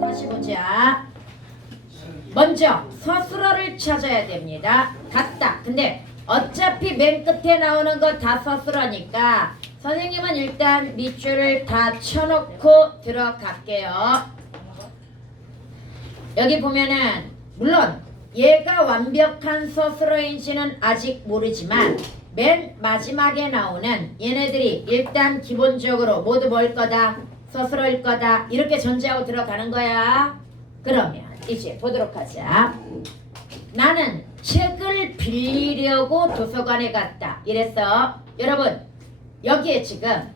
다시 보자. 먼저 서술어를 찾아야 됩니다. 같다. 근데 어차피 맨 끝에 나오는 거 다 서술어니까 선생님은 일단 밑줄을 다 쳐놓고 들어갈게요. 여기 보면은 물론 얘가 완벽한 서술어인지는 아직 모르지만 맨 마지막에 나오는 얘네들이 일단 기본적으로 모두 뭘 거다? 서술어일 거다. 이렇게 전제하고 들어가는 거야. 그러면 이제 보도록 하자. 나는 책을 빌리려고 도서관에 갔다. 이랬어. 여러분 여기에 지금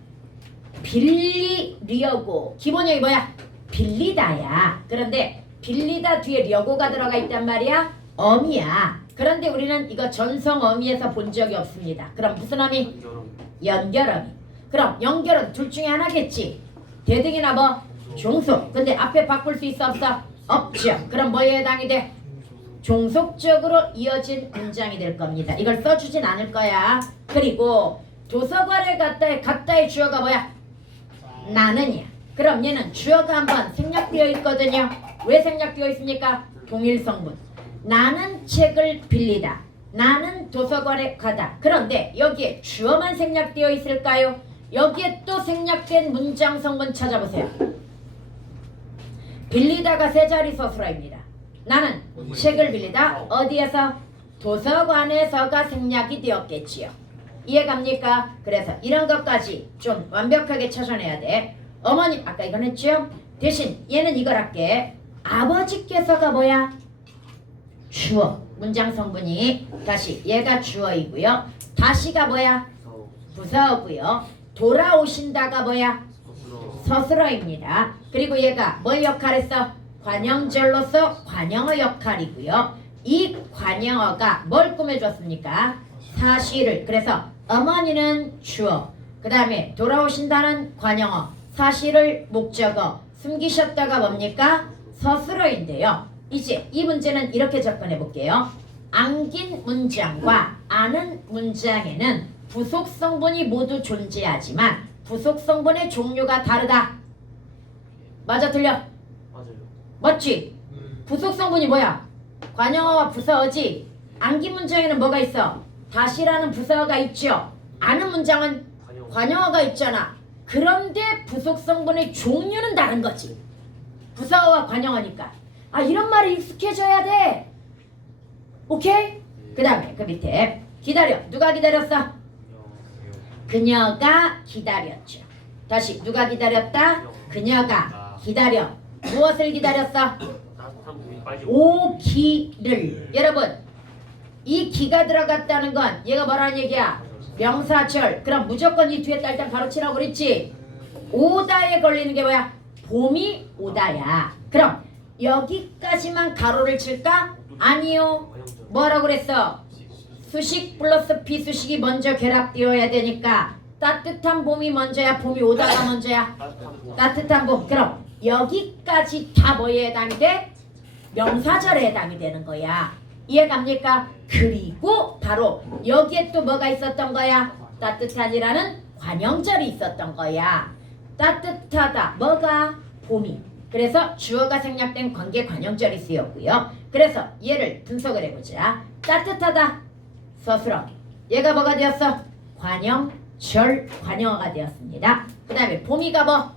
빌리려고 기본형이 뭐야? 빌리다야. 그런데 빌리다 뒤에 려고가 들어가 있단 말이야. 어미야. 그런데 우리는 이거 전성 어미에서 본 적이 없습니다. 그럼 무슨 어미? 연결어미. 그럼 연결은 둘 중에 하나겠지. 대등이나 뭐? 종속. 근데 앞에 바꿀 수 있어 없어? 없죠. 그럼 뭐에 해당이 돼? 종속적으로 이어진 문장이 될 겁니다. 이걸 써주진 않을 거야. 그리고 도서관에 갔다의 주어가 뭐야? 나는이야. 그럼 얘는 주어가 한번 생략되어 있거든요. 왜 생략되어 있습니까? 동일성분. 나는 책을 빌리다. 나는 도서관에 가다. 그런데 여기에 주어만 생략되어 있을까요? 여기에 또 생략된 문장 성분 찾아보세요. 빌리다가 세 자리 서술어입니다. 나는 책을 빌리다 어디에서? 도서관에서가 생략이 되었겠지요. 이해갑니까? 그래서 이런 것까지 좀 완벽하게 찾아내야 돼. 어머니 아까 이건 했죠? 대신 얘는 이걸 할게. 아버지께서가 뭐야? 주어. 문장 성분이 다시 얘가 주어이고요. 다시가 뭐야? 부사어고요. 돌아오신다가 뭐야? 서술어입니다. 그리고 얘가 뭘 역할했어? 관형절로서 관형어 역할이고요. 이 관형어가 뭘 꾸며줬습니까? 사실을. 그래서 어머니는 주어, 그 다음에 돌아오신다는 관형어, 사실을 목적어, 숨기셨다가 뭡니까? 서술어인데요. 이제 이 문제는 이렇게 접근해 볼게요. 안긴 문장과 아는 문장에는 부속 성분이 모두 존재하지만 부속 성분의 종류가 다르다. 맞아 틀려? 맞아요. 맞지? 부속 성분이 뭐야? 관형어와 부사어지. 안긴 문장에는 뭐가 있어? 다시라는 부사어가 있죠. 아는 문장은 관형어가 있잖아. 그런데 부속 성분의 종류는 다른 거지. 부사어와 관형어니까. 아 이런 말이 익숙해져야 돼. 오케이? 그 다음에 그 밑에 기다려. 누가 기다렸어? 그녀가 기다렸죠. 다시 누가 기다렸다? 그녀가 기다려. 무엇을 기다렸어? 오기를. 여러분 이 기가 들어갔다는 건 얘가 뭐라는 얘기야? 명사절. 그럼 무조건 이 뒤에 일단 바로 치라고 그랬지. 오다에 걸리는 게 뭐야? 봄이 오다야. 그럼 여기까지만 가로를 칠까? 아니요. 뭐라고 그랬어? 수식 플러스 비수식이 먼저 결합되어야 되니까 따뜻한 봄이 먼저야? 봄이 오다가 먼저야? 따뜻한 봄. 그럼 여기까지 다 뭐에 해당이 돼? 명사절에 해당이 되는 거야. 이해갑니까? 그리고 바로 여기에 또 뭐가 있었던 거야? 따뜻한이라는 관형절이 있었던 거야. 따뜻하다. 뭐가? 봄이. 그래서 주어가 생략된 관계 관형절이 쓰였고요. 그래서 얘를 분석을 해보자. 따뜻하다. 서술어. 얘가 뭐가 되었어? 관형절 관형어가 되었습니다. 그 다음에 봄이가 뭐?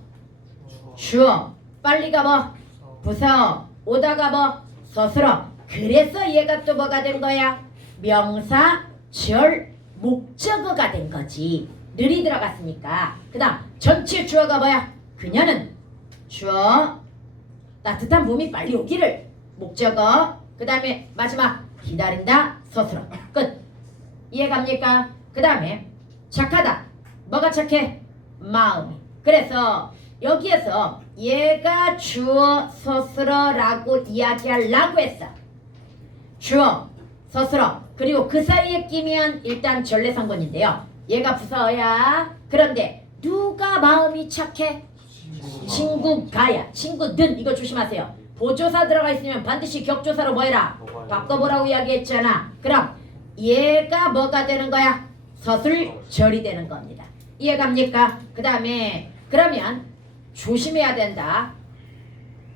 주어. 빨리가 뭐? 부사어. 오다가 뭐? 서술어. 그래서 얘가 또 뭐가 된 거야? 명사, 절, 목적어가 된 거지. 늘이 들어갔으니까. 그 다음 전체 주어가 뭐야? 그녀는 주어, 따뜻한 봄이 빨리 오기를. 목적어. 그 다음에 마지막 기다린다. 서술어. 끝. 이해갑니까? 그 다음에 착하다. 뭐가 착해? 마음이. 그래서 여기에서 얘가 주어 서술어라고 이야기하려고 했어. 주어 서술어. 그리고 그 사이에 끼면 일단 전래성분인데요. 얘가 부사어야. 그런데 누가 마음이 착해? 친구가야. 친구든. 이거 조심하세요. 보조사 들어가 있으면 반드시 격조사로 뭐 해라? 바꿔보라고 이야기했잖아. 그럼 얘가 뭐가 되는 거야? 서술절이 되는 겁니다. 이해갑니까? 그 다음에 그러면 조심해야 된다.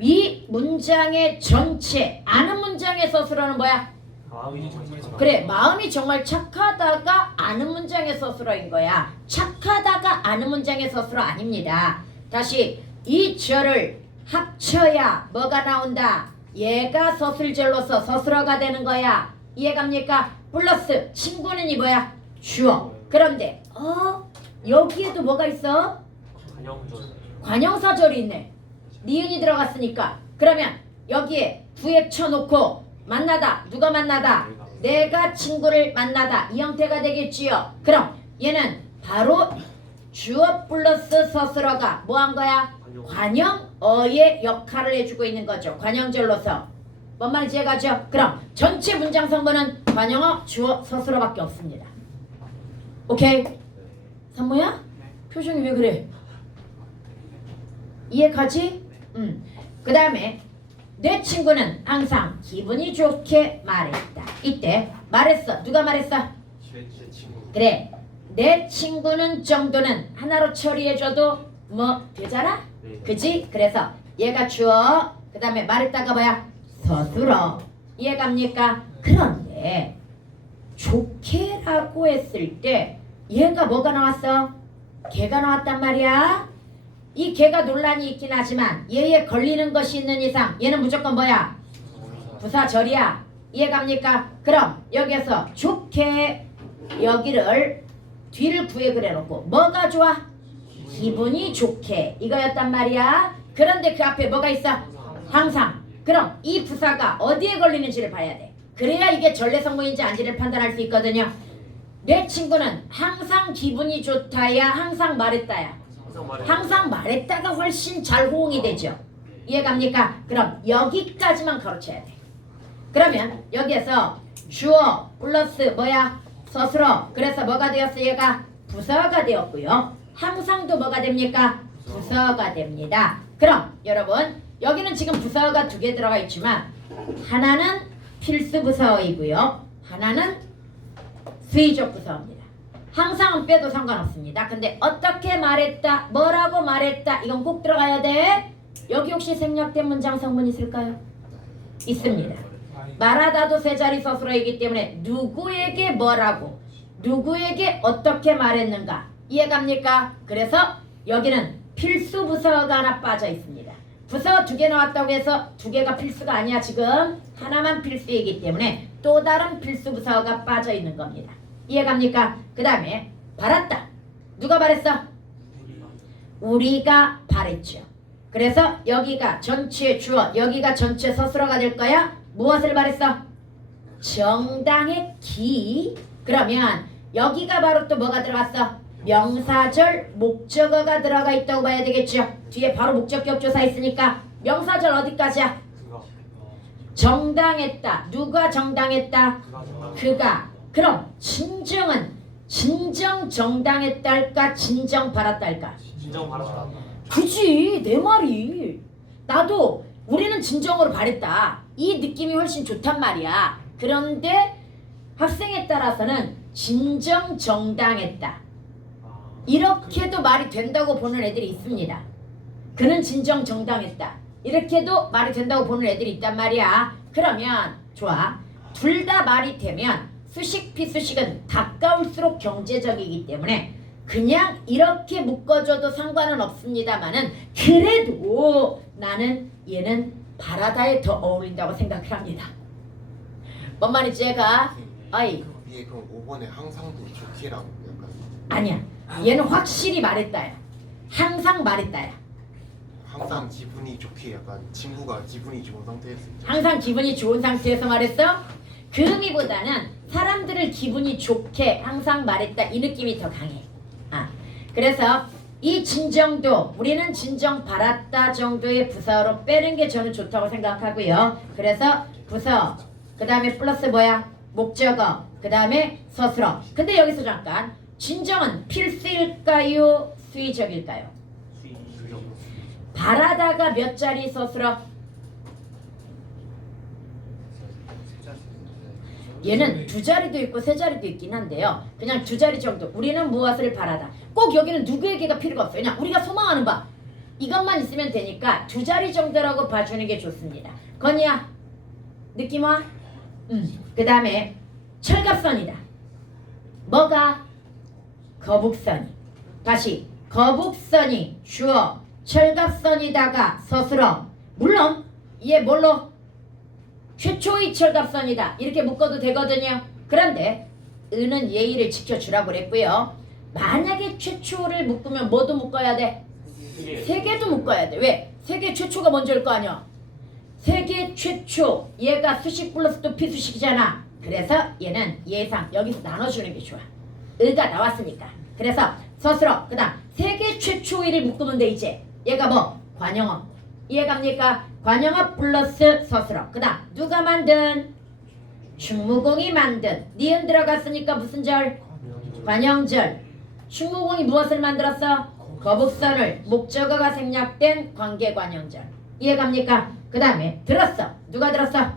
이 문장의 전체 아는 문장의 서술어는 뭐야? 마음이 정말 그래, 마음이 정말 착하다가 아는 문장의 서술어인 거야. 착하다가 아는 문장의 서술어 아닙니다. 다시 이 절을 합쳐야 뭐가 나온다? 얘가 서술절로서 서술어가 되는 거야. 이해갑니까? 플러스 친구는 이 뭐야? 주어. 그런데 여기에도 뭐가 있어? 관용절. 관형사절이 있네. 니은이 들어갔으니까. 그러면 여기에 구에 쳐놓고 만나다. 누가 만나다? 내가 친구를 만나다. 이 형태가 되겠지요. 그럼 얘는 바로 주어 플러스 서술어가 뭐 한 거야? 관형어의 역할을 해주고 있는 거죠. 관형절로서. 뭔 말인지 이해가죠? 그럼 전체 문장 성분은 관형어, 주어, 서술어밖에 없습니다. 오케이? 산모야? 표정이 왜 그래? 이해가지? 그 다음에 내 친구는 항상 기분이 좋게 말했다. 이때 말했어. 누가 말했어? 제 친구. 그래. 내 친구는 정도는 하나로 처리해줘도 뭐 되잖아? 네. 그지? 그래서 얘가 주어 그 다음에 말했다가 뭐야? 서술어. 이해갑니까? 그런데 좋게라고 했을 때 얘가 뭐가 나왔어? 개가 나왔단 말이야. 이 개가 논란이 있긴 하지만 얘에 걸리는 것이 있는 이상 얘는 무조건 뭐야? 부사절이야. 이해갑니까? 그럼 여기에서 좋게 여기를 뒤를 구에 그려놓고 뭐가 좋아? 기분이 좋게 이거였단 말이야. 그런데 그 앞에 뭐가 있어? 항상. 그럼 이 부사가 어디에 걸리는지를 봐야 돼. 그래야 이게 전래성분인지 아닌지를 판단할 수 있거든요. 내 친구는 항상 기분이 좋다야 항상 말했다야. 항상 말했다가 훨씬 잘 호응이 되죠. 이해갑니까? 그럼 여기까지만 가로쳐야 돼. 그러면 여기에서 주어 플러스 뭐야? 서술어. 그래서 뭐가 되었어? 얘가 부사가 되었고요. 항상도 뭐가 됩니까? 부사가 됩니다. 그럼 여러분 여기는 지금 부사가 두 개 들어가 있지만 하나는 필수 부사어이고요. 하나는 수의적 부사어입니다. 항상은 빼도 상관없습니다. 근데 어떻게 말했다, 뭐라고 말했다 이건 꼭 들어가야 돼. 여기 혹시 생략된 문장 성분 있을까요? 있습니다. 말하다도 세 자리 서술어이기 때문에 누구에게 뭐라고 누구에게 어떻게 말했는가 이해갑니까? 그래서 여기는 필수 부사어가 하나 빠져 있습니다. 부사어 두 개 나왔다고 해서 두 개가 필수가 아니야. 지금 하나만 필수이기 때문에 또 다른 필수 부사어가 빠져 있는 겁니다. 이해갑니까? 그 다음에 바랐다. 누가 바랬어? 우리가 바랬죠. 그래서 여기가 전체 주어 여기가 전체 서술어가 될 거야. 무엇을 바랬어? 정당의 기. 그러면 여기가 바로 또 뭐가 들어갔어? 명사절 목적어가 들어가 있다고 봐야 되겠죠. 뒤에 바로 목적격 조사 있으니까 명사절 어디까지야? 정당했다. 누가 정당했다? 그가. 그럼 진정은 진정 정당했다 할까? 진정 바랐다 할까? 진정 바랐다. 그지 내 말이. 나도 우리는 진정으로 바랬다. 이 느낌이 훨씬 좋단 말이야. 그런데 학생에 따라서는 진정 정당했다. 이렇게도 말이 된다고 보는 애들이 있습니다. 그는 진정 정당했다. 이렇게도 말이 된다고 보는 애들이 있단 말이야. 그러면 좋아. 둘 다 말이 되면 수식 비수식은 가까울수록 경제적이기 때문에 그냥 이렇게 묶어줘도 상관은 없습니다만은 그래도 나는 얘는 바라다에 더 어울린다고 생각을 합니다. 뭔 말인지 제가 아이 위에 그럼 5번에 항상도 좋게라고 약간 아니야. 얘는 확실히 말했다야. 항상 말했다야. 항상 기분이 좋게 약간 친구가 기분이 좋은 상태에서 항상 기분이 좋은 상태에서 말했어? 그 의미보다는 사람들을 기분이 좋게 항상 말했다 이 느낌이 더 강해. 그래서 이 진정도 우리는 진정 바랐다 정도의 부사어로 빼는 게 저는 좋다고 생각하고요. 그래서 부사어 그 다음에 플러스 뭐야? 목적어 그 다음에 서술어. 근데 여기서 잠깐 진정은 필수일까요? 수의적일까요? 바라다가 몇 자리 서술어? 얘는 두 자리도 있고 세 자리도 있긴 한데요. 그냥 두 자리 정도. 우리는 무엇을 바라다. 꼭 여기는 누구에게가 필요가 없어요. 그냥 우리가 소망하는 바 이것만 있으면 되니까 두 자리 정도라고 봐주는 게 좋습니다. 건이야 느낌 와? 그 다음에 철갑선이다. 뭐가? 거북선이. 다시 거북선이 주어 철갑선이다가 서술어. 물론 얘 뭘로? 최초의 철갑선이다. 이렇게 묶어도 되거든요. 그런데 은은 예의를 지켜주라고 그랬고요. 만약에 최초를 묶으면 뭐도 묶어야 돼? 세계도 묶어야 돼. 왜? 세계 최초가 먼저일 거 아니야. 세계 최초 얘가 수식 플러스 또 피수식이잖아. 그래서 얘는 예상 여기서 나눠주는 게 좋아. 의가 나왔으니까. 그래서 서술어 그 다음 세계 최초의를 묶으면 돼. 이제 얘가 뭐? 관영어. 이해갑니까? 관영어 플러스 서술어. 그 다음 누가 만든? 충무공이 만든. 니은 들어갔으니까 무슨 절? 관영절. 충무공이 무엇을 만들었어? 거북선을. 목적어가 생략된 관계관영절. 이해갑니까? 그 다음에 들었어. 누가 들었어?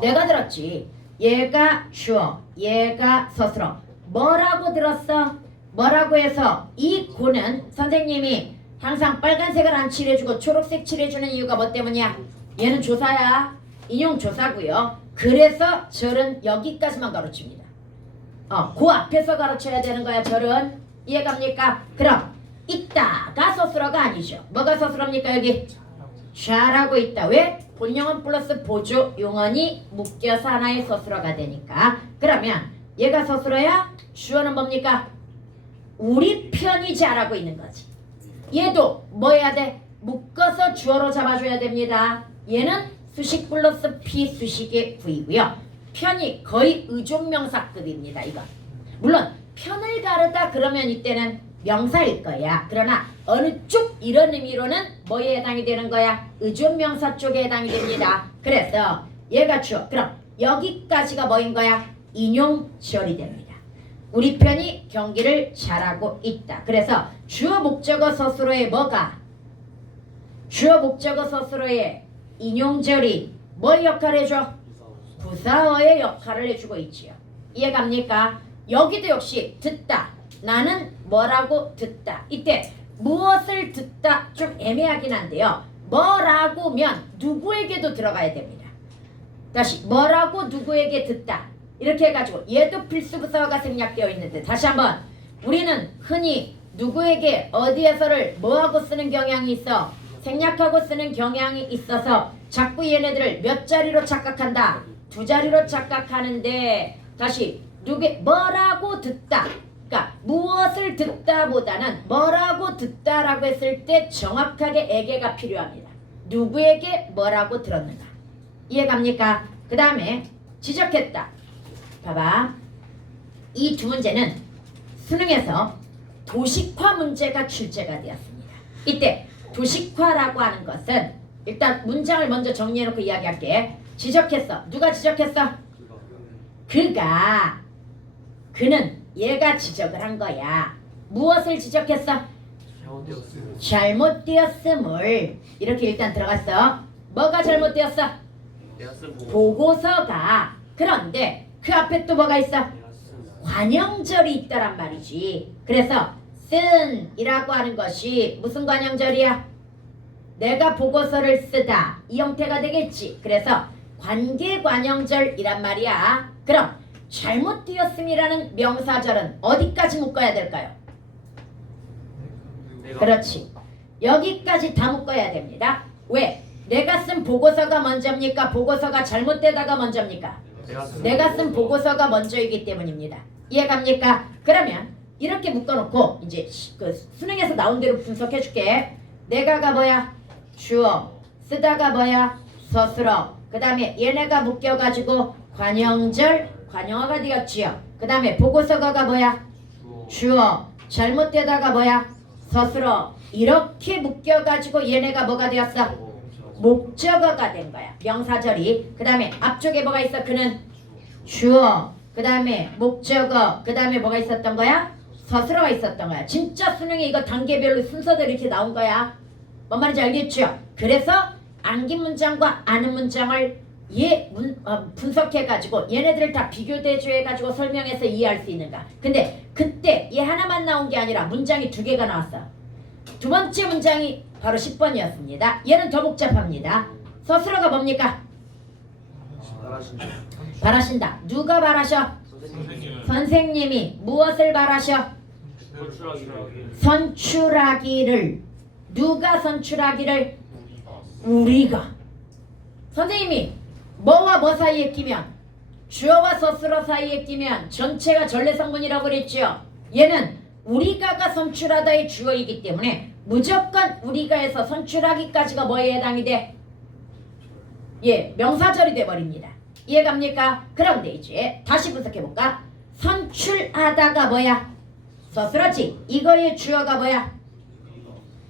내가 들었지. 얘가 주어 얘가 서술어. 뭐라고 들었어? 뭐라고 해서 이 고는 선생님이 항상 빨간색을 안 칠해주고 초록색 칠해주는 이유가 뭐 때문이야? 얘는 조사야. 인용 조사고요. 그래서 절은 여기까지만 가르칩니다. 그 앞에서 가르쳐야 되는 거야. 절은. 이해갑니까? 그럼 있다가 서술어가 아니죠. 뭐가 서술어입니까? 여기 잘하고 있다. 왜? 본용은 플러스 보조 용언이 묶여서 하나의 서술어가 되니까. 그러면 얘가 서술어야? 주어는 뭡니까? 우리 편이 잘하고 있는 거지. 얘도 뭐 해야 돼? 묶어서 주어로 잡아줘야 됩니다. 얘는 수식 플러스 피수식의 구이고요. 편이 거의 의존명사급입니다. 이건. 물론 편을 가르다 그러면 이때는 명사일 거야. 그러나 어느 쪽 이런 의미로는 뭐에 해당이 되는 거야? 의존명사 쪽에 해당이 됩니다. 그래서 얘가 주어. 그럼 여기까지가 뭐인 거야? 인용절이 됩니다. 우리 편이 경기를 잘하고 있다. 그래서 주어 목적어 서술어에 뭐가? 주어 목적어 서술어에 인용절이 뭐 역할을 해줘? 부사어의 역할을 해주고 있지요. 이해갑니까? 여기도 역시 듣다. 나는 뭐라고 듣다. 이때 무엇을 듣다 좀 애매하긴 한데요. 뭐라고면 누구에게도 들어가야 됩니다. 다시 뭐라고 누구에게 듣다. 이렇게 해가지고 얘도 필수부사어가 생략되어 있는데 다시 한번 우리는 흔히 누구에게 어디에서를 뭐하고 쓰는 경향이 있어? 생략하고 쓰는 경향이 있어서 자꾸 얘네들을 몇 자리로 착각한다? 두 자리로 착각하는데 다시 뭐라고 듣다. 그러니까 무엇을 듣다보다는 뭐라고 듣다라고 했을 때 정확하게 애계가 필요합니다. 누구에게 뭐라고 들었는가. 이해갑니까? 그 다음에 지적했다. 봐봐. 이 두 문제는 수능에서 도식화 문제가 출제가 되었습니다. 이때 도식화라고 하는 것은 일단 문장을 먼저 정리해놓고 이야기할게. 지적했어. 누가 지적했어? 그는 얘가 지적을 한 거야. 무엇을 지적했어? 잘못되었음을. 이렇게 일단 들어갔어. 뭐가 잘못되었어? 보고서가. 그런데 그 앞에 또 뭐가 있어? 관형절이 있다란 말이지. 그래서 쓴이라고 하는 것이 무슨 관형절이야? 내가 보고서를 쓰다. 이 형태가 되겠지. 그래서 관계관형절이란 말이야. 그럼 잘못되었음이라는 명사절은 어디까지 묶어야 될까요? 그렇지. 여기까지 다 묶어야 됩니다. 왜? 내가 쓴 보고서가 먼저입니까? 보고서가 잘못되다가 먼저입니까? 내가 쓴 보고서가 먼저이기 때문입니다. 이해갑니까? 그러면 이렇게 묶어놓고 이제 그 수능에서 나온 대로 분석해 줄게. 내가가 뭐야? 주어. 쓰다가 뭐야? 서술어. 그 다음에 얘네가 묶여가지고 관형절, 관형어가 되었지요. 그 다음에 보고서가가 뭐야? 주어. 잘못되다가 뭐야? 서술어. 이렇게 묶여가지고 얘네가 뭐가 되었어? 목적어가 된 거야. 명사절이. 그 다음에 앞쪽에 뭐가 있어? 그는 주어. 그 다음에 목적어. 그 다음에 뭐가 있었던 거야? 서술어가 있었던 거야. 진짜 수능에 이거 단계별로 순서대로 이렇게 나온 거야. 뭔 말인지 알겠죠? 그래서 암긴 문장과 아는 문장을 분석해가지고 얘네들을 다 비교대조해가지고 설명해서 이해할 수 있는가. 근데 그때 얘 하나만 나온 게 아니라 문장이 2개가 나왔어. 두 번째 문장이 바로 10번이었습니다. 얘는 더 복잡합니다. 서술어가 뭡니까? 잘하신다. 바라신다. 누가 바라셔? 선생님. 선생님이 무엇을 바라셔? 선출하기를. 누가 선출하기를? 우리가. 선생님이 뭐와 뭐 사이에 끼면, 주어와 서술어 사이에 끼면 전체가 전래성분이라고 그랬죠. 얘는 우리가가 선출하다의 주어이기 때문에 무조건 우리가에서 선출하기까지가 뭐에 해당이 돼? 예, 명사절이 돼버립니다. 이해갑니까? 그런데 이제 다시 분석해볼까? 선출하다가 뭐야? 서술어지. 이거의 주어가 뭐야?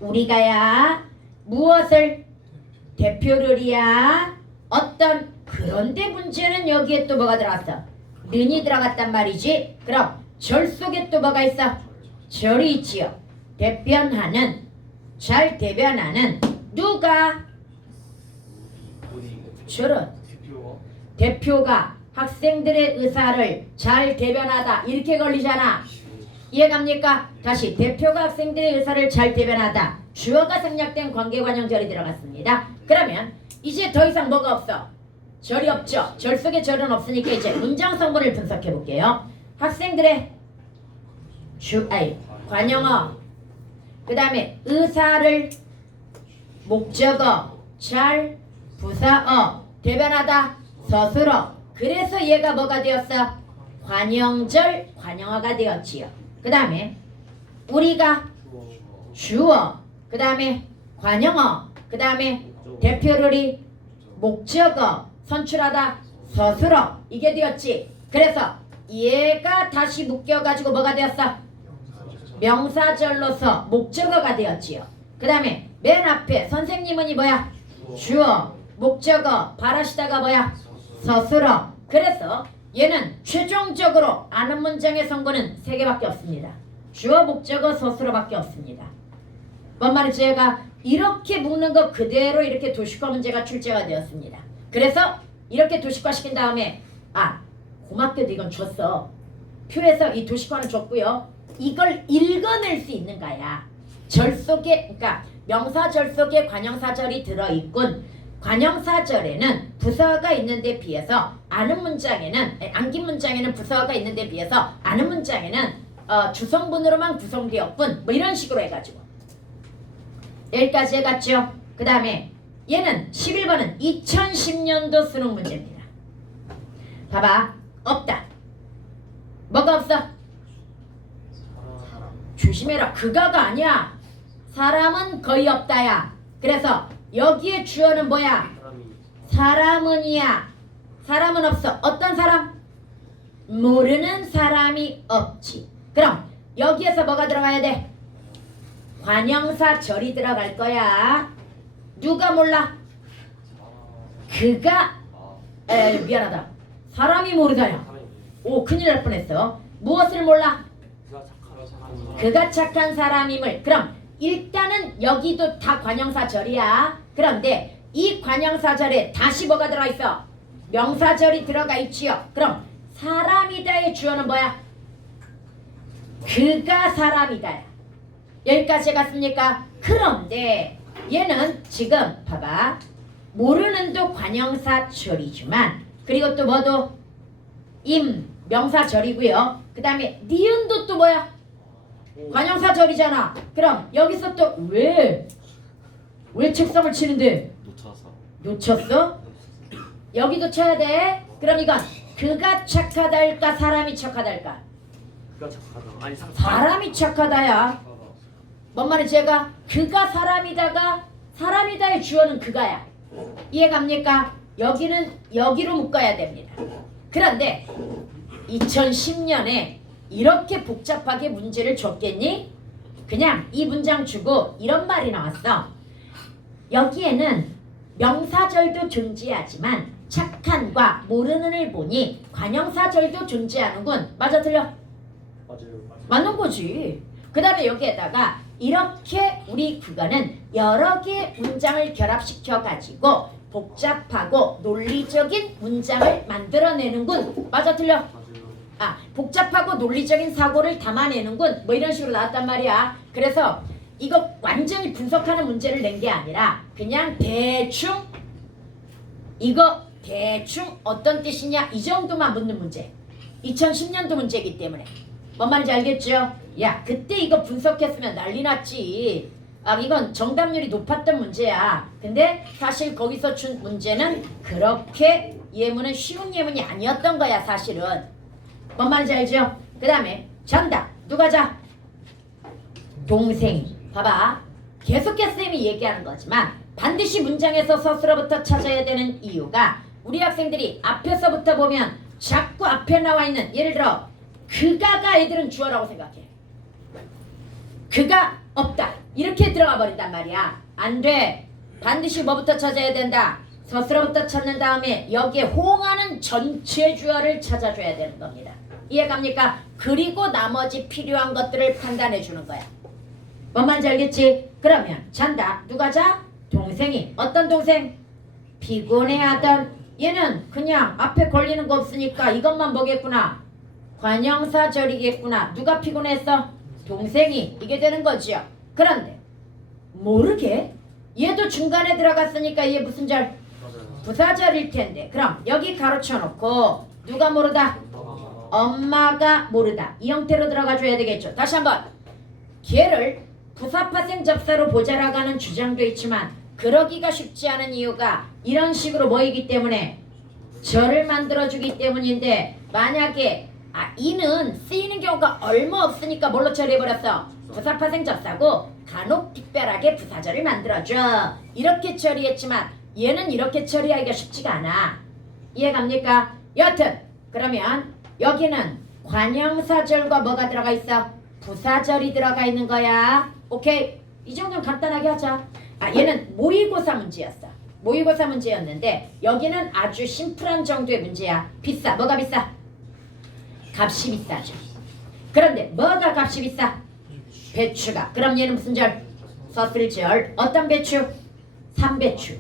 우리가야. 무엇을? 대표를이야. 어떤. 그런데 문제는 여기에 또 뭐가 들어갔어? 는이 들어갔단 말이지. 그럼 절 속에 또 뭐가 있어? 절이 있지요. 대변하는. 잘 대변하는. 누가? 절은 대표가 학생들의 의사를 잘 대변하다 이렇게 걸리잖아. 이해갑니까? 다시 대표가 학생들의 의사를 잘 대변하다. 주어가 생략된 관계관형절이 들어갔습니다. 그러면 이제 더 이상 뭐가 없어? 절이 없죠. 절 속에 절은 없으니까 이제 문장 성분을 분석해 볼게요. 학생들의 관형어, 그 다음에 의사를 목적어, 잘 부사어, 대변하다, 서술어. 그래서 얘가 뭐가 되었어? 관형절, 관형어가 되었지요. 그 다음에 우리가 주어, 그 다음에 관형어, 그 다음에 대표를이 목적어, 선출하다, 서술어. 이게 되었지. 그래서 얘가 다시 묶여가지고 뭐가 되었어? 명사절로서 목적어가 되었지요. 그 다음에 맨 앞에 선생님은 이 뭐야? 주어, 목적어, 바라시다가 뭐야? 서술어. 그래서 얘는 최종적으로 아는 문장의 성분은 3개밖에 없습니다. 주어, 목적어, 서술어밖에 없습니다. 뭔 말인지 얘가 이렇게 묶는 거 그대로 이렇게 도식화 문제가 출제가 되었습니다. 그래서 이렇게 도식화 시킨 다음에 고맙게도 이건 줬어. 표에서 이 도식화는 줬고요. 이걸 읽어낼 수 있는가야. 절 속에, 그러니까 명사절 속에 관형사절이 들어있군. 관형사절에는 부사어가 있는데 비해서 아는 문장에는, 암긴 문장에는 부사어가 있는데 비해서 아는 문장에는 주성분으로만 구성되었군. 뭐 이런 식으로 해가지고 여기까지 해갔죠. 그 다음에 얘는 11번은 2010년도 수능 문제입니다. 봐봐. 없다. 뭐가 없어? 조심해라. 그가가 아니야. 사람은 거의 없다야. 그래서 여기에 주어는 뭐야? 사람은이야. 사람은 없어. 어떤 사람? 모르는 사람이 없지. 그럼 여기에서 뭐가 들어가야 돼? 관형사절이 들어갈 거야. 누가 몰라? 그가 미안하다. 사람이 모르다야. 오, 큰일 날 뻔했어. 무엇을 몰라? 그가 착한 사람임을. 그럼 일단은 여기도 다 관형사절이야. 그런데 이 관형사절에 다시 뭐가 들어있어? 명사절이 들어가 있지요. 그럼 사람이다의 주어는 뭐야? 그가 사람이다야. 여기까지 갔습니까? 그런데 얘는 지금 봐봐. 모르는도 관형사절이지만 그리고 또 뭐도 명사절이고요. 그 다음에 니은도 또 뭐야? 관형사절이잖아. 그럼 여기서 또 왜 책상을 치는데? 놓쳤어? 여기도 쳐야 돼. 그럼 이건 그가 착하다일까 사람이 착하다일까? 그가 착하다. 아니 사람이 착하다야. 뭔 말인지 제가 그가 사람이다가 사람이다의 주어는 그가야. 이해갑니까? 여기는 여기로 묶어야 됩니다. 그런데 2010년에 이렇게 복잡하게 문제를 줬겠니? 그냥 이 문장 주고 이런 말이 나왔어. 여기에는 명사절도 존재하지만 착한과 모르는을 보니 관형사절도 존재하는군. 맞아 틀려? 맞아요. 맞는 거지. 그 다음에 여기에다가 이렇게 우리 국어는 여러 개의 문장을 결합시켜 가지고 복잡하고 논리적인 문장을 만들어내는군. 맞아 틀려? 맞아요. 아, 복잡하고 논리적인 사고를 담아내는군. 뭐 이런 식으로 나왔단 말이야. 그래서 이거 완전히 분석하는 문제를 낸 게 아니라 그냥 대충 이거 대충 어떤 뜻이냐 이 정도만 묻는 문제. 2010년도 문제이기 때문에 뭔 말인지 알겠죠? 야, 그때 이거 분석했으면 난리 났지. 아, 이건 정답률이 높았던 문제야. 근데 사실 거기서 준 문제는 그렇게 예문은 쉬운 예문이 아니었던 거야 사실은. 뭔 말인지 알죠? 그 다음에 정답 누가 자? 동생이. 봐봐, 계속해서 쌤이 얘기하는 거지만 반드시 문장에서 서술어부터 찾아야 되는 이유가 우리 학생들이 앞에서부터 보면 자꾸 앞에 나와 있는 예를 들어 그가가 애들은 주어라고 생각해. 그가 없다 이렇게 들어가 버린단 말이야. 안 돼. 반드시 뭐부터 찾아야 된다? 서술어부터 찾는 다음에 여기에 호응하는 전체 주어를 찾아줘야 되는 겁니다. 이해갑니까? 그리고 나머지 필요한 것들을 판단해 주는 거야. 뭔 말인지 알겠지? 그러면 잔다. 누가 자? 동생이. 어떤 동생? 피곤해하던. 얘는 그냥 앞에 걸리는 거 없으니까 이것만 보겠구나. 관형사절이겠구나. 누가 피곤했어? 동생이. 이게 되는 거지요. 그런데 모르게 얘도 중간에 들어갔으니까 얘 무슨 절? 맞아요. 부사절일 텐데. 그럼 여기 가로쳐 놓고 누가 모르다? 엄마가 모르다. 이 형태로 들어가 줘야 되겠죠. 다시 한번. 걔를 부사파생 접사로 보자라고 하는 주장도 있지만 그러기가 쉽지 않은 이유가 이런 식으로 모이기 때문에 절을 만들어주기 때문인데 만약에 이는 쓰이는 경우가 얼마 없으니까 뭘로 처리해버렸어? 부사파생 접사고 간혹 특별하게 부사절을 만들어줘. 이렇게 처리했지만 얘는 이렇게 처리하기가 쉽지가 않아. 이해갑니까? 여튼 그러면 여기는 관형사절과 뭐가 들어가 있어? 부사절이 들어가 있는 거야. 오케이? 이 정도는 간단하게 하자. 얘는 모의고사 문제였어. 모의고사 문제였는데 여기는 아주 심플한 정도의 문제야. 비싸. 뭐가 비싸? 값이 비싸죠. 그런데 뭐가 값이 비싸? 배추가. 그럼 얘는 무슨 절? 서술절. 어떤 배추? 삼배추.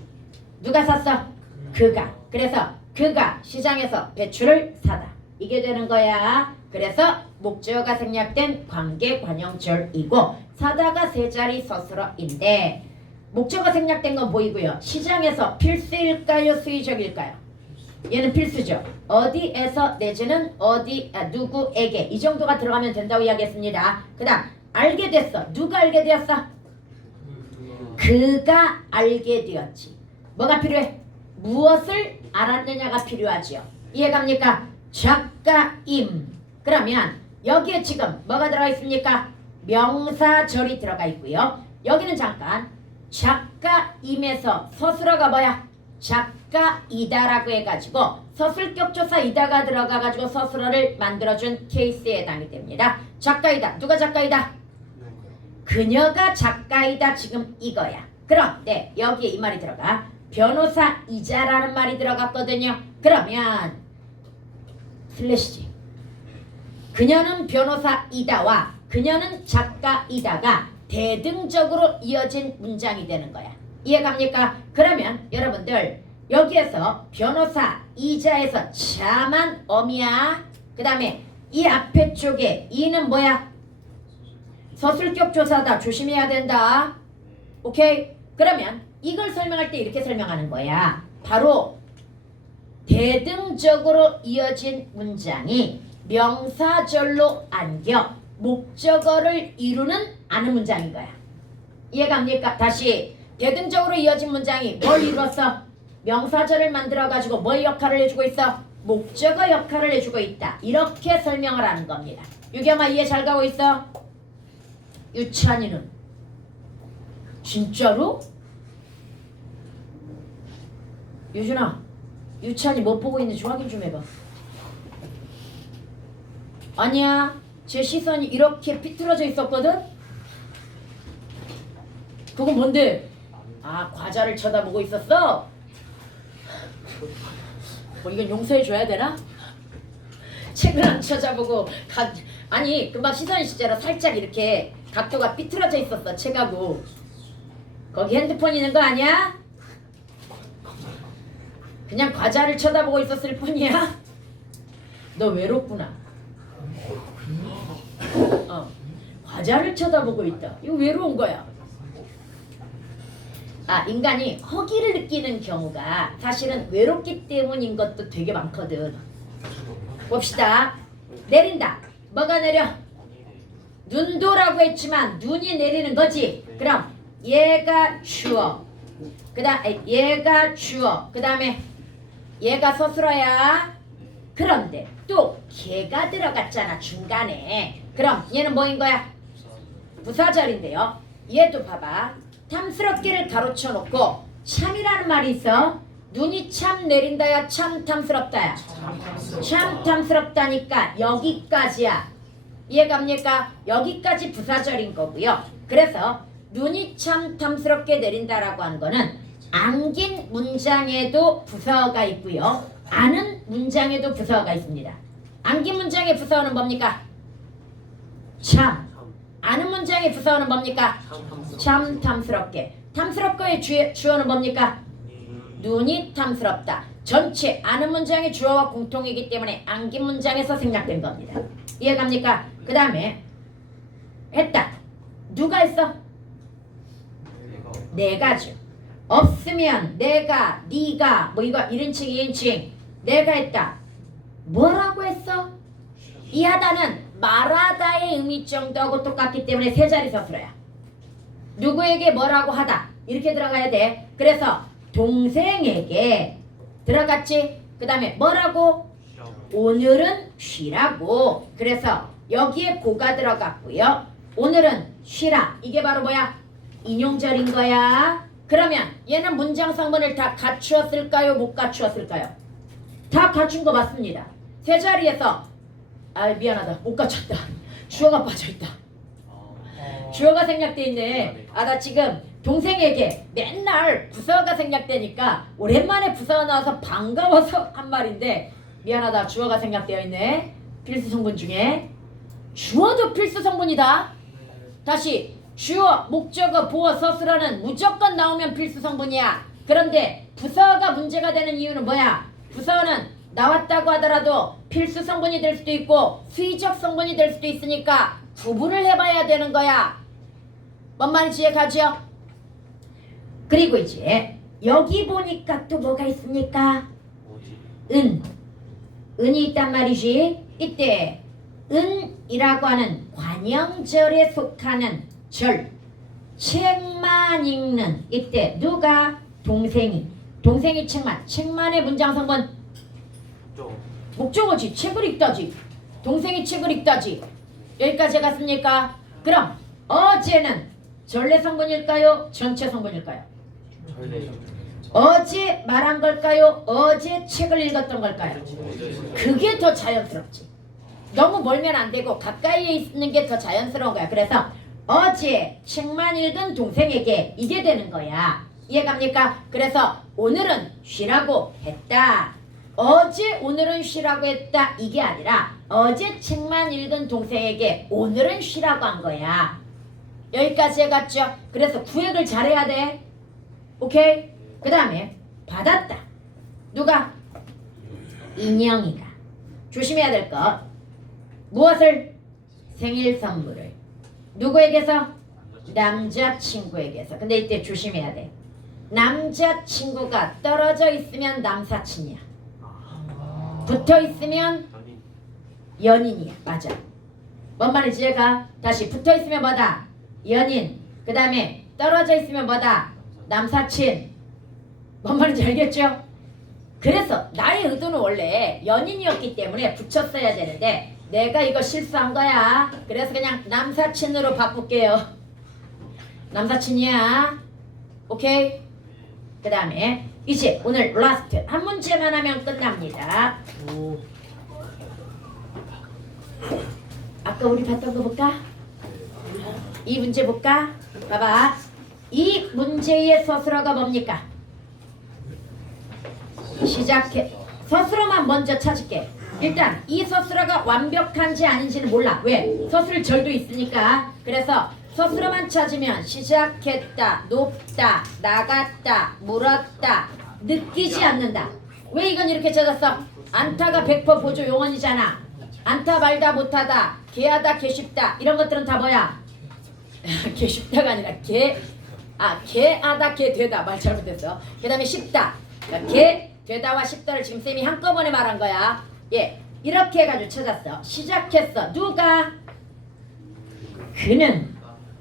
누가 샀어? 그가. 그래서 그가 시장에서 배추를 사다. 이게 되는 거야. 그래서 목적어가 생략된 관계 관형절이고 사다가 세 자리 서술어인데 목적어가 생략된 건 보이고요. 시장에서 필수일까요? 수의적일까요? 얘는 필수죠. 어디에서 내지는 어디 누구에게 이 정도가 들어가면 된다고 이야기했습니다. 그 다음 알게 됐어. 누가 알게 되었어? 그가 알게 되었지. 뭐가 필요해? 무엇을 알았느냐가 필요하지요. 이해갑니까? 작가임. 그러면 여기에 지금 뭐가 들어가 있습니까? 명사절이 들어가 있고요. 여기는 잠깐 작가임에서 서술어가 뭐야? 작가이다라고 해가지고 서술격조사이다가 들어가가지고 서술어를 만들어준 케이스에 해당이 됩니다. 작가이다. 누가 작가이다? 그녀가 작가이다. 지금 이거야. 그런데 여기에 이 말이 들어가. 변호사이자라는 말이 들어갔거든요. 그러면 슬래시지. 그녀는 변호사이다와 그녀는 작가이다가 대등적으로 이어진 문장이 되는 거야. 이해갑니까? 그러면 여러분들 여기에서 변호사이자에서 자만 어미야. 그 다음에 이 앞에 쪽에 이는 뭐야? 서술격 조사다. 조심해야 된다. 오케이? 그러면 이걸 설명할 때 이렇게 설명하는 거야. 바로 대등적으로 이어진 문장이 명사절로 안겨 목적어를 이루는 아는 문장인 거야. 이해갑니까? 다시 대등적으로 이어진 문장이 뭘 이루었어? 명사절을 만들어가지고 뭐 역할을 해주고 있어? 목적어 역할을 해주고 있다. 이렇게 설명을 하는 겁니다. 유겸아 이해 잘 가고 있어? 유찬이는? 진짜로? 유준아 유찬이 뭐 보고 있는지 확인 좀 해봐. 아니야. 제 시선이 이렇게 삐뚤어져 있었거든? 그건 뭔데? 과자를 쳐다보고 있었어? 뭐 이건 용서해줘야 되나? 책을 안 쳐다보고 아니 금방 시선이 진짜로 살짝 이렇게 각도가 삐뚤어져 있었어. 책하고 거기 핸드폰 있는 거 아니야? 그냥 과자를 쳐다보고 있었을 뿐이야? 너 외롭구나. 과자를 쳐다보고 있다. 이거 외로운 거야. 인간이 허기를 느끼는 경우가 사실은 외롭기 때문인 것도 되게 많거든. 봅시다. 내린다. 뭐가 내려? 눈도라고 했지만 눈이 내리는 거지. 그럼 얘가 주어. 얘가 주어. 그 다음에 얘가 서술어야. 그런데 또 걔가 들어갔잖아 중간에. 그럼 얘는 뭐인 거야? 부사절인데요. 얘도 봐봐. 탐스럽기를 가로쳐 놓고 참이라는 말이 있어. 눈이 참 내린다야 참 탐스럽다야? 참 탐스럽다니까 여기까지야. 이해갑니까? 여기까지 부사절인 거고요. 그래서 눈이 참 탐스럽게 내린다라고 하는 거는 안긴 문장에도 부사어가 있고요. 아는 문장에도 부사어가 있습니다. 안긴 문장의 부사어는 뭡니까? 참. 아는 문장의 부사어는 뭡니까? 참 탐스럽게. 탐스럽고의 주어는 뭡니까? 눈이 탐스럽다. 전체 아는 문장의 주어와 공통이기 때문에 안긴 문장에서 생략된 겁니다. 이해갑니까? 그 다음에 했다. 누가 했어? 내가죠. 없으면 내가, 네가, 뭐 이거 1인칭 2인칭 내가 했다. 뭐라고 했어? 이 하다는 말하다의 의미 정도하고 똑같기 때문에 세 자리 서술어야. 누구에게 뭐라고 하다 이렇게 들어가야 돼. 그래서 동생에게 들어갔지. 그 다음에 뭐라고? 오늘은 쉬라고. 그래서 여기에 고가 들어갔고요. 오늘은 쉬라. 이게 바로 뭐야? 인용절인 거야. 그러면 얘는 문장 성분을 다 갖추었을까요? 못 갖추었을까요? 다 갖춘 거 맞습니다. 세 자리에서 미안하다 못 갖췄다. 주어가 빠져있다. 주어가 생략돼 있네. 나 지금 동생에게 맨날 부사어가 생략되니까 오랜만에 부사어 나와서 반가워서 한 말인데 미안하다 주어가 생략되어 있네. 필수 성분 중에 주어도 필수 성분이다. 다시 주어, 목적어, 보어, 서술어는 무조건 나오면 필수 성분이야. 그런데 부사어가 문제가 되는 이유는 뭐야? 부사어는 나왔다고 하더라도 필수 성분이 될 수도 있고 수의적 성분이 될 수도 있으니까 구분을 해봐야 되는 거야. 뭔 말인지 이해가죠? 그리고 이제 여기 보니까 또 뭐가 있습니까? 은이 있단 말이지. 이때 은이라고 하는 관형절에 속하는 절, 책만 읽는 이때 누가? 동생이 책만의 문장 성분 목적어지. 책을 읽다지. 동생이 책을 읽다지. 여기까지 갔습니까? 그럼 어제는 전래 성분일까요? 전체 성분일까요? 어제 말한 걸까요? 어제 책을 읽었던 걸까요? 그게 더 자연스럽지. 너무 멀면 안 되고 가까이에 있는 게 더 자연스러운 거야. 그래서 어제 책만 읽은 동생에게 이게 되는 거야. 이해갑니까? 그래서 오늘은 쉬라고 했다. 어제 오늘은 쉬라고 했다. 이게 아니라 어제 책만 읽은 동생에게 오늘은 쉬라고 한 거야. 여기까지 해갔죠? 그래서 구획을 잘해야 돼. 오케이? 그 다음에 받았다. 누가? 인영이가. 조심해야 될 것. 무엇을? 생일 선물을. 누구에게서? 남자친구에게서. 근데 이때 조심해야 돼. 남자친구가 떨어져 있으면 남사친이야. 붙어 있으면 연인이야. 맞아. 뭔 말인지 얘가 다시 붙어 있으면 뭐다? 연인. 그 다음에 떨어져 있으면 뭐다? 남사친. 뭔 말인지 알겠죠? 그래서 나의 의도는 원래 연인이었기 때문에 붙였어야 되는데 내가 이거 실수한 거야. 그래서 그냥 남사친으로 바꿀게요. 남사친이야. 오케이? 그 다음에 이제 오늘 라스트 한 문제만 하면 끝납니다. 아까 우리 봤던 거 볼까? 이 문제 볼까? 봐봐. 이 문제의 서술어가 뭡니까? 시작해. 서술어만 먼저 찾을게. 일단 이 서술어가 완벽한지 아닌지는 몰라. 왜? 서술절도 있으니까. 그래서 서술어만 찾으면 시작했다, 높다, 나갔다, 물었다, 느끼지 않는다. 왜 이건 이렇게 찾았어? 안타가 100% 보조 용언이잖아. 안타 말다 못하다 개하다 개쉽다 이런 것들은 다 뭐야? 개쉽다가 아니라 개하다 개되다 말 잘못했어. 그 다음에 쉽다. 그러니까 개되다와 쉽다를 지금 쌤이 한꺼번에 말한 거야. 예, 이렇게 해가지고 찾았어. 시작했어. 누가? 그는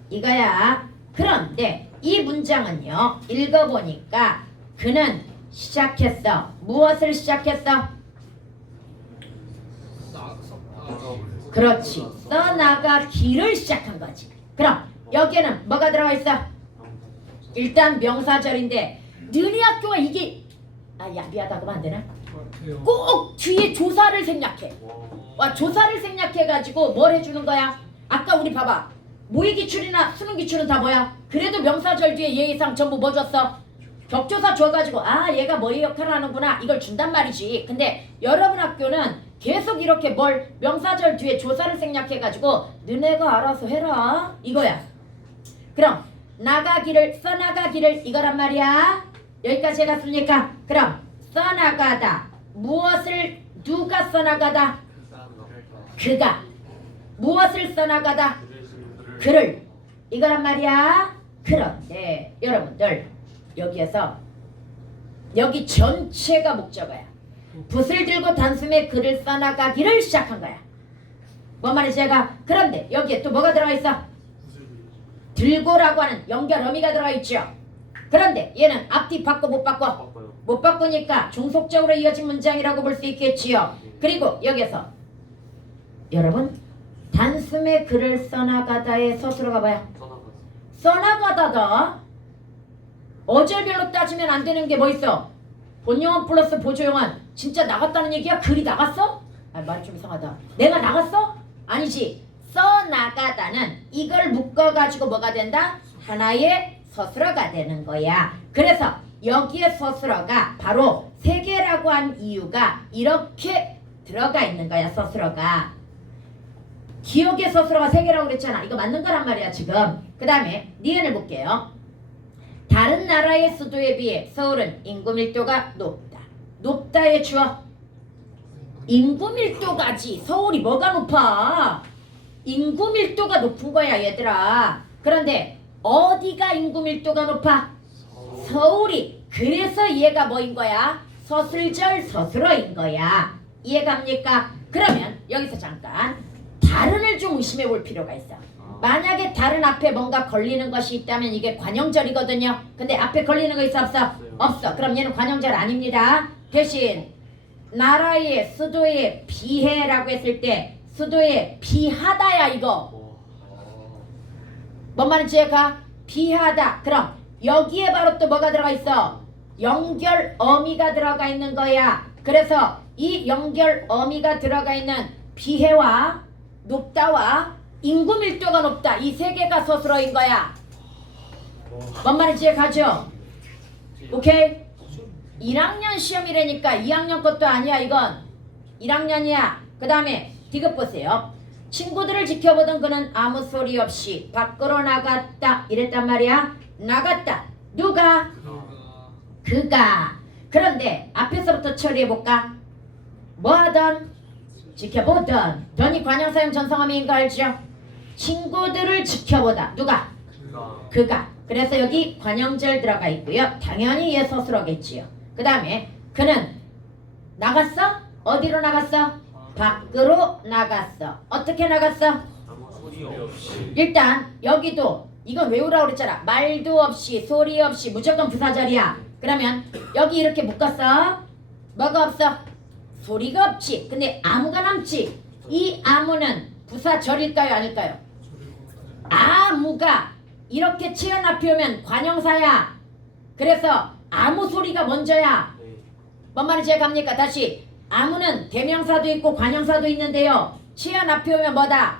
이거야. 그런데 이 문장은요 읽어보니까 그는 시작했어. 무엇을 시작했어? 그렇지. 써나가기를 시작한 거지. 그럼 여기에는 뭐가 들어가 있어? 일단 명사절인데 너네 학교가 이게 야 미안하다고 하면 안 되나? 꼭 뒤에 조사를 생략해. 와 조사를 생략해가지고 뭘 해주는 거야? 아까 우리 봐봐. 모의기출이나 수능기출은 다 뭐야? 그래도 명사절 뒤에 예의상 전부 뭐 줬어? 격조사 줘가지고 얘가 뭐의 역할을 하는구나 이걸 준단 말이지. 근데 여러분 학교는 계속 이렇게 뭘 명사절 뒤에 조사를 생략해가지고 너네가 알아서 해라 이거야. 그럼 나가기를 써나가기를 이거란 말이야. 여기까지 해갔습니까? 그럼 써나가다 무엇을 누가 써나가다? 그가 무엇을 써나가다? 그를 이거란 말이야. 그런데 여러분들 여기에서 여기 전체가 목적어야. 붓을 들고 단숨에 글을 써나가기를 시작한 거야. 뭔 말인지 제가 그런데 여기에 또 뭐가 들어가 있어? 들고라고 하는 연결 어미가 들어가 있죠. 그런데 얘는 앞뒤 바꿔 못 바꿔? 바꿔요. 못 바꾸니까 종속적으로 이어진 문장이라고 볼 수 있겠지요. 그리고 여기에서 여러분 단숨에 글을 써나가다의 서술어가 뭐야? 써나가다다. 어절별로 따지면 안 되는 게 뭐 있어? 본용언 플러스 보조용언. 진짜 나갔다는 얘기야? 글이 나갔어? 말이 좀 이상하다. 내가 나갔어? 아니지. 써나가다는 이걸 묶어가지고 뭐가 된다? 하나의 서술어가 되는 거야. 그래서 여기에 서술어가 바로 세 개라고 한 이유가 이렇게 들어가 있는 거야. 서술어가. 기억의 서술어가 세 개라고 그랬잖아. 이거 맞는 거란 말이야 지금. 그 다음에 니은을 볼게요. 다른 나라의 수도에 비해 서울은 인구 밀도가 높다. 높다의 주어. 인구 밀도가지. 서울이 뭐가 높아? 인구 밀도가 높은 거야 얘들아. 그런데 어디가 인구 밀도가 높아? 서울이. 그래서 얘가 뭐인 거야? 서술절 서술어인 거야. 이해갑니까? 그러면 여기서 잠깐 다른을 좀 의심해 볼 필요가 있어. 만약에 다른 앞에 뭔가 걸리는 것이 있다면 이게 관형절이거든요. 근데 앞에 걸리는 거 있어 없어? 없어. 그럼 얘는 관형절 아닙니다. 대신 나라의 수도에 비해라고 했을 때 수도에 비하다야 이거. 뭔 말인지 얘가 비하다. 그럼 여기에 바로 또 뭐가 들어가 있어? 연결 어미가 들어가 있는 거야. 그래서 이 연결 어미가 들어가 있는 비해와 높다와 인구 밀도가 높다. 이 세 개가 서술어인 거야. 뭔 말인지 가죠? 오케이? 1학년 시험이라니까 2학년 것도 아니야 이건. 1학년이야. 그 다음에 디귿 보세요. 친구들을 지켜보던 그는 아무 소리 없이 밖으로 나갔다. 이랬단 말이야. 나갔다. 누가? 그가. 그런데 앞에서부터 처리해볼까? 뭐하던? 지켜보던. 변이 관형사용 전성어미인 거 알죠? 친구들을 지켜보다. 누가? 그가. 그래서 여기 관형절 들어가 있고요. 당연히 얘 서술어겠지요. 그 다음에 그는 나갔어? 어디로 나갔어? 밖으로 나갔어. 어떻게 나갔어? 일단 여기도 이건 외우라고 그랬잖아. 말도 없이 소리 없이 무조건 부사절이야. 그러면 여기 이렇게 묶었어. 뭐가 없어? 소리가 없지. 근데 아무가 남지. 이 아무는 부사절일까요? 아닐까요? 아무가 이렇게 치연 앞에 오면 관형사야. 그래서 아무 소리가 먼저야. 뭔 말인지 갑니까? 다시. 아무는 대명사도 있고 관형사도 있는데요. 치연 앞에 오면 뭐다?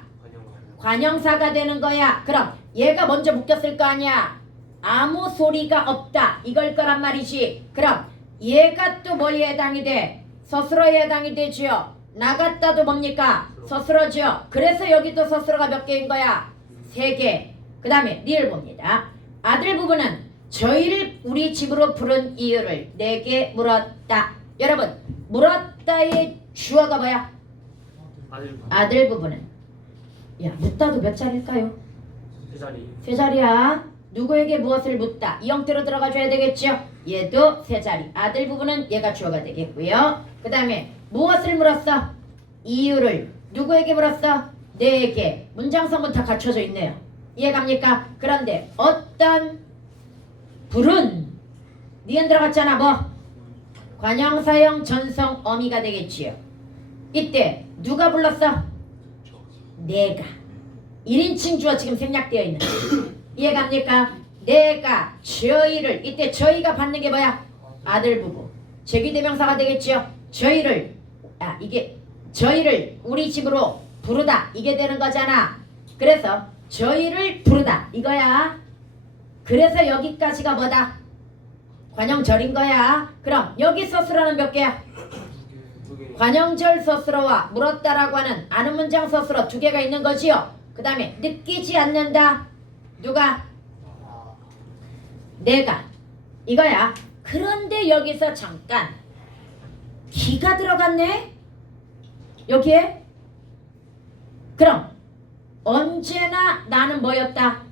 관형사가 되는 거야. 그럼 얘가 먼저 묶였을 거 아니야. 아무 소리가 없다. 이걸 거란 말이지. 그럼 얘가 또 뭐에 해당이 돼? 서술어에 해당이 되지요. 나갔다도 뭡니까? 서술어죠. 그래서 여기도 서술어가 몇 개인 거야? 3개. 그 다음에 리을 봅니다. 아들 부부는 저희를 우리 집으로 부른 이유를 내게 물었다. 여러분 물었다의 주어가 뭐야? 아들 아들 부분은 야 묻다도 몇 자리일까요? 세 자리. 세 자리야. 누구에게 무엇을 묻다 이 형태로 들어가줘야 되겠죠. 얘도 세 자리. 아들 부분은 얘가 주어가 되겠고요. 그 다음에 무엇을 물었어? 이유를 누구에게 물었어? 내에게. 문장성분 다 갖춰져 있네요. 이해갑니까? 그런데 어떤 불은 니은 들어갔잖아. 뭐? 관형사형 전성 어미가 되겠지요. 이때 누가 불렀어? 내가. 1인칭 주어 지금 생략되어 있는 이해갑니까? 내가 저희를. 이때 저희가 받는 게 뭐야? 아들 부부. 제귀대명사가 되겠지요. 저희를 이게 저희를 우리 집으로 부르다 이게 되는 거잖아. 그래서 저희를 부르다 이거야. 그래서 여기까지가 뭐다? 관형절인 거야. 그럼 여기 서술어는 몇 개야? 두 개. 관형절 서술어와 물었다라고 하는 아는 문장 서술어 두 개가 있는 거지요. 그 다음에 느끼지 않는다. 누가? 내가. 이거야. 그런데 여기서 잠깐 기가 들어갔네? 여기에? 그럼 언제나 나는 뭐였다?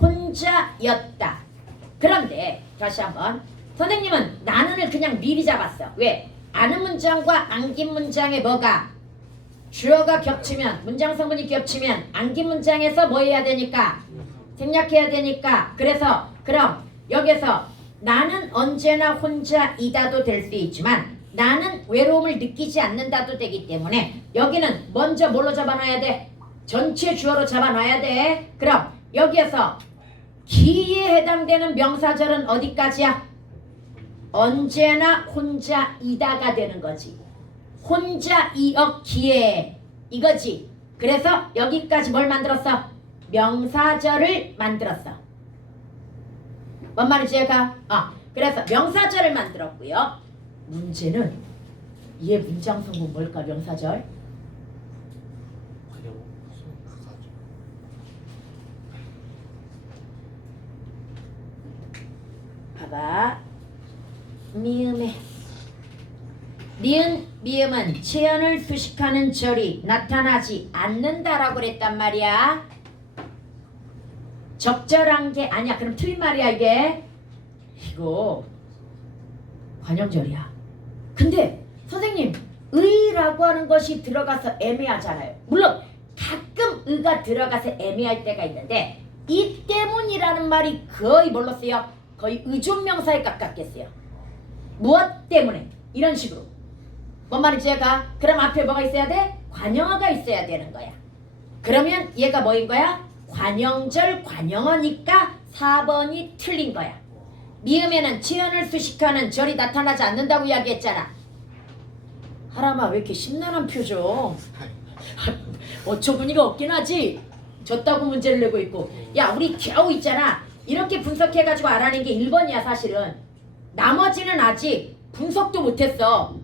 혼자였다. 그런데 다시 한번 선생님은 나는을 그냥 미리 잡았어. 왜? 아는 문장과 안긴 문장에 뭐가? 주어가 겹치면 문장 성분이 겹치면 안긴 문장에서 뭐 해야 되니까? 생략해야 되니까. 그래서 그럼 여기서 나는 언제나 혼자이다도 될 수 있지만 나는 외로움을 느끼지 않는다도 되기 때문에 여기는 먼저 뭘로 잡아놔야 돼? 전체 주어로 잡아놔야 돼. 그럼 여기에서 기에 해당되는 명사절은 어디까지야? 언제나 혼자이다가 되는 거지. 혼자이억 기에 이거지. 그래서 여기까지 뭘 만들었어? 명사절을 만들었어. 뭔 말인지 얘가? 그래서 명사절을 만들었고요. 문제는 얘 문장 성분 뭘까? 명사절? 관형. 봐봐. 미음에 니은 미음은 체연을 수식하는 절이 나타나지 않는다라고 그랬단 말이야. 적절한 게 아니야. 그럼 틀린 말이야 이게. 이거 관형절이야. 근데 선생님 의라고 하는 것이 들어가서 애매하잖아요. 물론 가끔 의가 들어가서 애매할 때가 있는데 이 때문이라는 말이 거의 뭘로 쓰여? 거의 의존명사에 가깝겠어요. 무엇 때문에? 이런 식으로. 뭔 말인지 얘가? 그럼 앞에 뭐가 있어야 돼? 관형어가 있어야 되는 거야. 그러면 얘가 뭐인 거야? 관형절 관형어니까 4번이 틀린 거야. 미음에는 체연을 수식하는 절이 나타나지 않는다고 이야기했잖아. 하람아 왜 이렇게 심란한 표정? 어처구니가 없긴 하지. 졌다고 문제를 내고 있고. 야 우리 겨우 있잖아. 이렇게 분석해가지고 알아낸 게 1번이야 사실은. 나머지는 아직 분석도 못했어.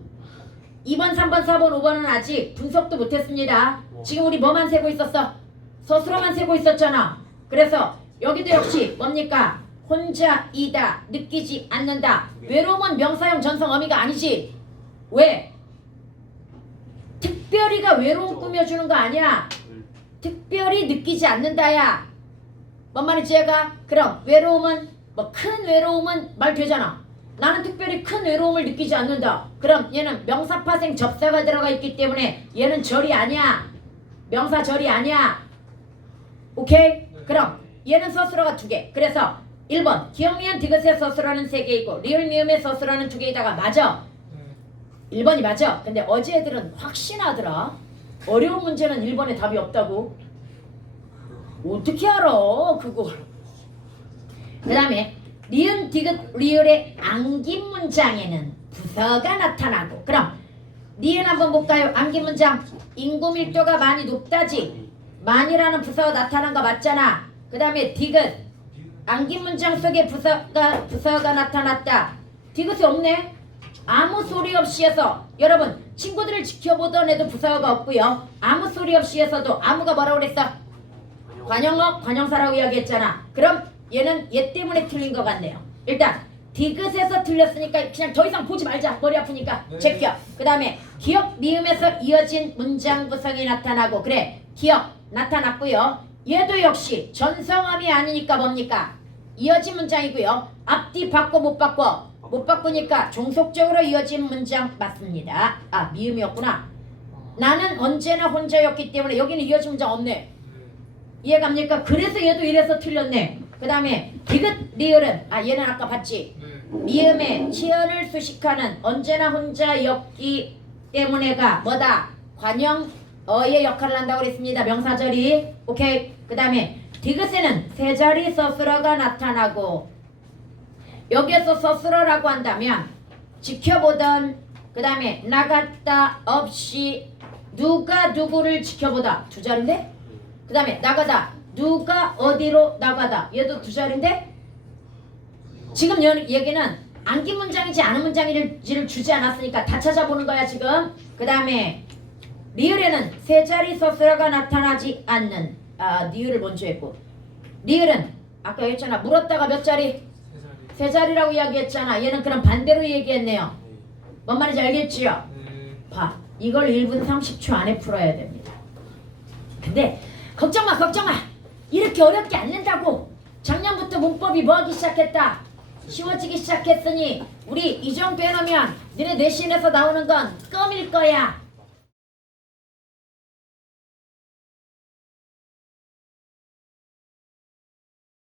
2번, 3번, 4번, 5번은 아직 분석도 못했습니다. 지금 우리 뭐만 세고 있었어? 서술어만 세고 있었잖아. 그래서 여기도 역시 뭡니까? 혼자이다, 느끼지 않는다. 외로움은 명사형 전성 어미가 아니지. 왜? 특별히가 외로움 꾸며주는 거 아니야. 특별히 느끼지 않는다야. 뭔 말인지 얘가? 그럼 외로움은 뭐 큰 외로움은 말 되잖아. 나는 특별히 큰 외로움을 느끼지 않는다. 그럼 얘는 명사파생 접사가 들어가 있기 때문에 얘는 절이 아니야. 명사절이 아니야. 오케이? 그럼 얘는 서술어가 2개. 그래서 1번 기억니은 디귿의 서술어는 3개이고 리을 미음의 서술어는 2개이다가 맞아. 1번이 맞아. 근데 어제 애들은 확신하더라. 어려운 문제는 1번에 답이 없다고. 어떻게 알아 그걸. 그 다음에 리은 디귿 리을의 안긴 문장에는 부서가 나타나고. 그럼 니은 한번 볼까요? 안긴 문장 인구 밀도가 많이 높다지. 많이라는 부서가 나타난 거 맞잖아. 그 다음에 디귿 안긴 문장 속에 부서가 나타났다. 디귿이 없네. 아무 소리 없이 해서 여러분 친구들을 지켜보던 애도 부서가 없고요. 아무 소리 없이 해서도 아무가 뭐라고 그랬어? 관형어 관형사라고 이야기했잖아. 그럼 얘는 얘 때문에 틀린 것 같네요. 일단 디귿에서 틀렸으니까 그냥 더 이상 보지 말자. 머리 아프니까. 네. 제껴. 그 다음에 기역 미음에서 이어진 문장 구성이 나타나고 그래. 기역 나타났고요. 얘도 역시 전성함이 아니니까 뭡니까? 이어진 문장이고요. 앞뒤 바꿔 못 바꿔? 못 바꾸니까 종속적으로 이어진 문장 맞습니다. 아 미음이었구나. 나는 언제나 혼자였기 때문에 여기는 이어진 문장 없네. 이해갑니까? 그래서 얘도 이래서 틀렸네. 그 다음에 디귿 리을은 얘는 아까 봤지. 네. 미음의 치연을 수식하는 언제나 혼자였기 때문에가 뭐다? 관형어의 역할을 한다고 그랬습니다. 명사절이. 오케이. 그 다음에 디귿에는 세 자리 서술어가 나타나고 여기에서 서술어라고 한다면 지켜보던 그 다음에 나갔다 없이 누가 누구를 지켜보다 두 자리인데? 그 다음에 나가다 누가 어디로 나가다 얘도 두 자리인데? 지금 얘기는 암기 문장이지 않은 문장인지를 주지 않았으니까 다 찾아보는 거야 지금. 그 다음에 리을에는 세 자리 서술어가 나타나지 않는 리을을 먼저 했고 리을은 아까 했잖아 물었다가 몇 자리? 세 자리라고 이야기했잖아. 얘는 그럼 반대로 얘기했네요. 뭔 말인지 알겠지요? 네. 봐 이걸 1분 30초 안에 풀어야 됩니다. 근데 걱정 마 이렇게 어렵게 안 낸다고. 작년부터 문법이 뭐하기 시작했다? 쉬워지기 시작했으니 우리 이 정도 해놓으면 너네 내신에서 나오는 건 껌일 거야.